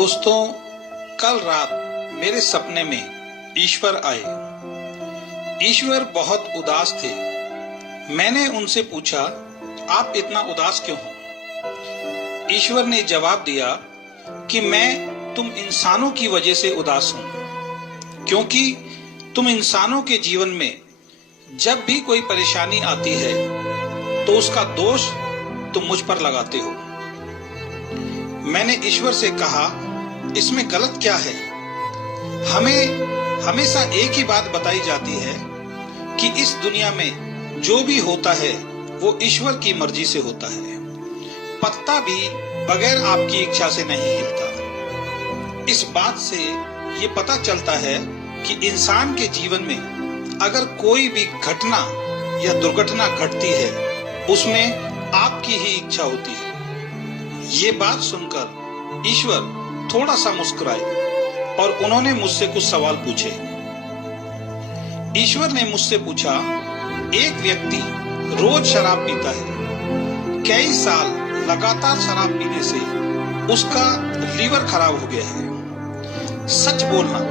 दोस्तों, कल रात मेरे सपने में ईश्वर आए। ईश्वर बहुत उदास थे। मैंने उनसे पूछा, आप इतना उदास क्यों हो? ईश्वर ने जवाब दिया कि मैं तुम इंसानों की वजह से उदास हूं, क्योंकि तुम इंसानों के जीवन में जब भी कोई परेशानी आती है तो उसका दोष तुम मुझ पर लगाते हो। मैंने ईश्वर से कहा, इसमें गलत क्या है? हमें हमेशा एक ही बात बताई जाती है कि इस दुनिया में जो भी होता है वो ईश्वर की मर्जी से होता है। पत्ता भी बगैर आपकी इच्छा से नहीं हिलता। इस बात से ये पता चलता है कि इंसान के जीवन में अगर कोई भी घटना या दुर्घटना घटती है उसमें आपकी ही इच्छा होती है। ये बात सुनकर ईश्वर थोड़ा सा मुस्कुराए और उन्होंने मुझसे कुछ सवाल पूछे। ईश्वर ने मुझसे पूछा, एक व्यक्ति रोज शराब पीता है, कई साल लगातार शराब पीने से उसका लीवर खराब हो गया है। सच बोलना,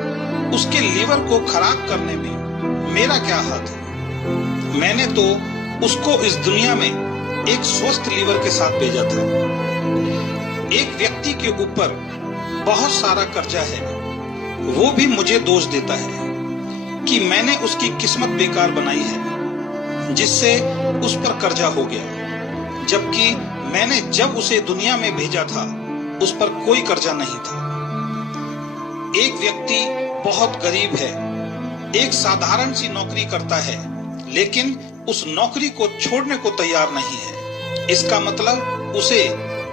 उसके लीवर को खराब करने में मेरा क्या हाथ है? मैंने तो उसको इस दुनिया में एक स्वस्थ लीवर के साथ भेजा था। एक व्यक्ति के ऊपर बहुत सारा कर्जा है, वो भी मुझे दोष देता है कि मैंने उसकी किस्मत बेकार बनाई है जिससे उस पर कर्जा हो गया, जबकि मैंने जब उसे दुनिया में भेजा था उस पर कोई कर्जा नहीं था। एक व्यक्ति बहुत गरीब है, एक साधारण सी नौकरी करता है, लेकिन उस नौकरी को छोड़ने को तैयार नहीं है। इसका मतलब उसे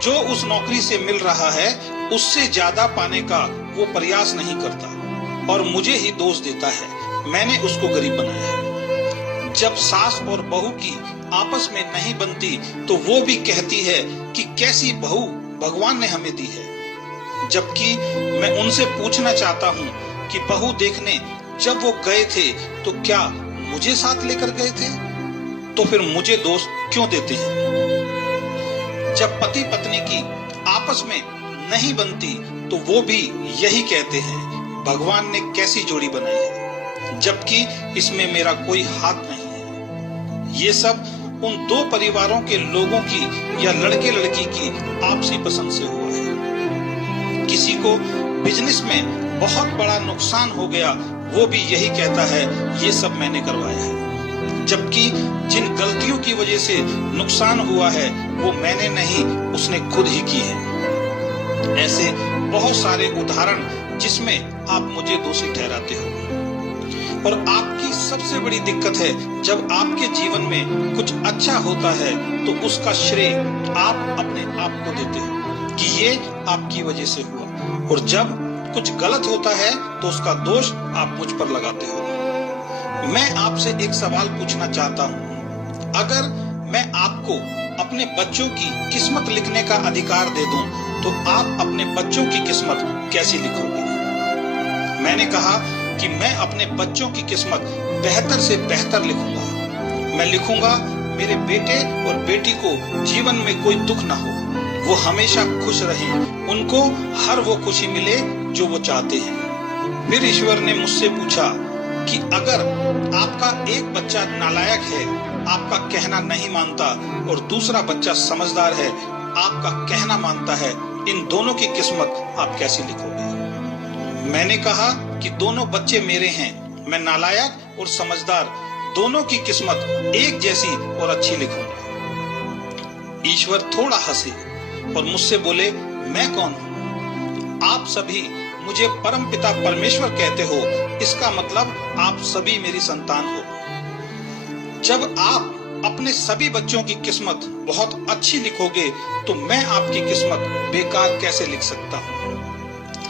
जो उस नौकरी से मिल रहा है उससे ज्यादा पाने का वो प्रयास नहीं करता और मुझे ही दोष देता है, मैंने उसको गरीब बनाया है। जब सास और बहू की आपस में नहीं बनती तो वो भी कहती है कि कैसी बहू भगवान ने हमें दी है। जबकि मैं उनसे पूछना चाहता हूँ कि बहू देखने जब वो गए थे तो क्या मुझे साथ लेकर गए थे? तो फिर मुझे दोष क्यों देते हैं? जब पति पत्नी की आपस में नहीं बनती तो वो भी यही कहते हैं, भगवान ने कैसी जोड़ी बनाई है, जबकि इसमें मेरा कोई हाथ नहीं है। ये सब उन दो परिवारों के लोगों की या लड़के लड़की की आपसी पसंद से हुआ है। किसी को बिजनेस में बहुत बड़ा नुकसान हो गया, वो भी यही कहता है, ये सब मैंने करवाया है, जबकि जिन गलतियों की वजह से नुकसान हुआ है वो मैंने नहीं, उसने खुद ही की है। ऐसे बहुत सारे उदाहरण जिसमें आप मुझे दोषी ठहराते हो। और आपकी सबसे बड़ी दिक्कत है, जब आपके जीवन में कुछ अच्छा होता है तो उसका श्रेय आप अपने आप को देते हो कि ये आपकी वजह से हुआ, और जब कुछ गलत होता है तो उसका दोष आप मुझ पर लगाते हो। मैं आपसे एक सवाल पूछना चाहता हूँ, अगर मैं आपको अपने बच्चों की किस्मत लिखने का अधिकार दे दूं तो आप अपने बच्चों की किस्मत कैसी लिखोगे? मैंने कहा कि मैं अपने बच्चों की किस्मत बेहतर से बेहतर लिखूंगा। मैं लिखूंगा, मेरे बेटे और बेटी को जीवन में कोई दुख ना हो, वो हमेशा खुश रहें, उनको हर वो खुशी मिले जो वो चाहते हैं। फिर ईश्वर ने मुझसे पूछा कि अगर आपका एक बच्चा नालायक है, आपका कहना नहीं मानता, और दूसरा बच्चा समझदार है, आपका कहना मानता है, इन दोनों की किस्मत आप कैसी लिखोगे? मैंने कहा कि दोनों बच्चे मेरे हैं, मैं नालायक और समझदार दोनों की किस्मत एक जैसी और अच्छी लिखूंगा। ईश्वर थोड़ा हंसे और मुझसे बोले, मैं कौन हूँ? आप सभी मुझे परमपिता परमेश्वर कहते हो, इसका मतलब आप सभी मेरी संतान हो। जब आप अपने सभी बच्चों की किस्मत बहुत अच्छी लिखोगे तो मैं आपकी किस्मत बेकार कैसे लिख सकता हूँ?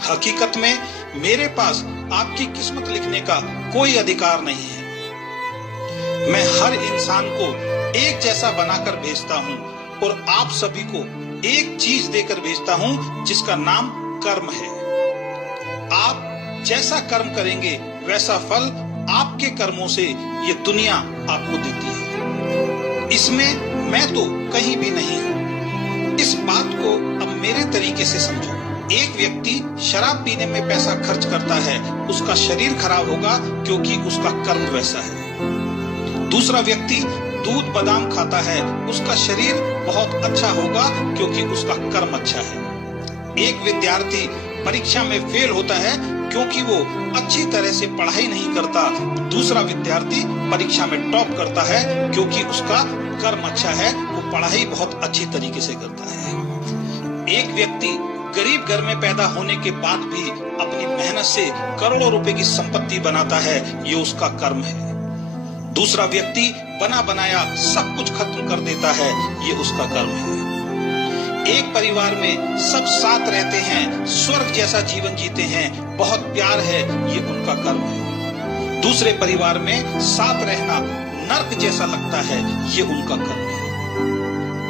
हकीकत में मेरे पास आपकी किस्मत लिखने का कोई अधिकार नहीं है। मैं हर इंसान को एक जैसा बनाकर भेजता हूँ और आप सभी को एक चीज देकर भेजता हूँ जिसका नाम कर्म है। आप जैसा कर्म करेंगे वैसा फल आपके कर्मों से ये दुनिया आपको देती है। इसमें मैं तो कहीं भी नहीं हूँ। इस बात को अब मेरे तरीके से समझो। एक व्यक्ति शराब पीने में पैसा खर्च करता है, उसका शरीर खराब होगा क्योंकि उसका कर्म वैसा है। दूसरा व्यक्ति दूध बादाम खाता है, उसका शरीर बहुत अच्छा होगा क्योंकि उसका कर्म अच्छा है। एक विद्यार्थी परीक्षा में फेल होता है क्योंकि वो अच्छी तरह से पढ़ाई नहीं करता। दूसरा विद्यार्थी परीक्षा में टॉप करता है क्योंकि उसका कर्म अच्छा है, वो पढ़ाई बहुत अच्छी तरीके से करता है। एक व्यक्ति गरीब घर में पैदा होने के बाद भी अपनी मेहनत से करोड़ों रुपए की संपत्ति बनाता है, ये उसका कर्म है। दूसरा व्यक्ति बना बनाया सब कुछ खत्म कर देता है, ये उसका कर्म है। एक परिवार में सब साथ रहते हैं, स्वर्ग जैसा जीवन जीते हैं, बहुत प्यार है, ये उनका कर्म है। दूसरे परिवार में साथ रहना नर्क जैसा लगता है, ये उनका कर्म है।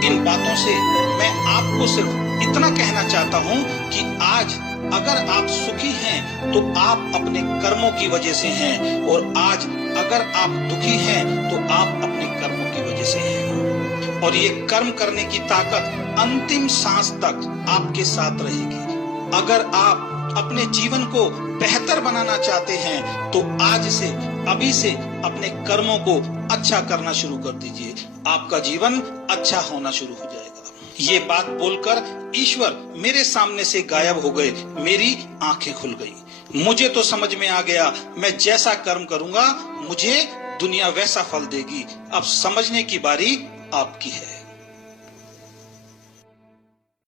इन बातों से मैं आपको सिर्फ इतना कहना चाहता हूं कि आज अगर आप सुखी हैं तो आप अपने कर्मों की वजह से हैं, और आज अगर आप दुखी हैं तो आप अपने कर्मों की वजह से हैं। और ये कर्म करने की ताकत अंतिम सांस तक आपके साथ रहेगी। अगर आप अपने जीवन को बेहतर बनाना चाहते हैं तो आज से, अभी से अपने कर्मों को अच्छा करना शुरू कर दीजिए। आपका जीवन अच्छा होना शुरू हो जाएगा। ये बात बोलकर ईश्वर मेरे सामने से गायब हो गए, मेरी आंखें खुल गई। मुझे तो समझ में आ गया, मैं जैसा कर्म करूंगा मुझे दुनिया वैसा फल देगी। अब समझने की बारी आपकी है।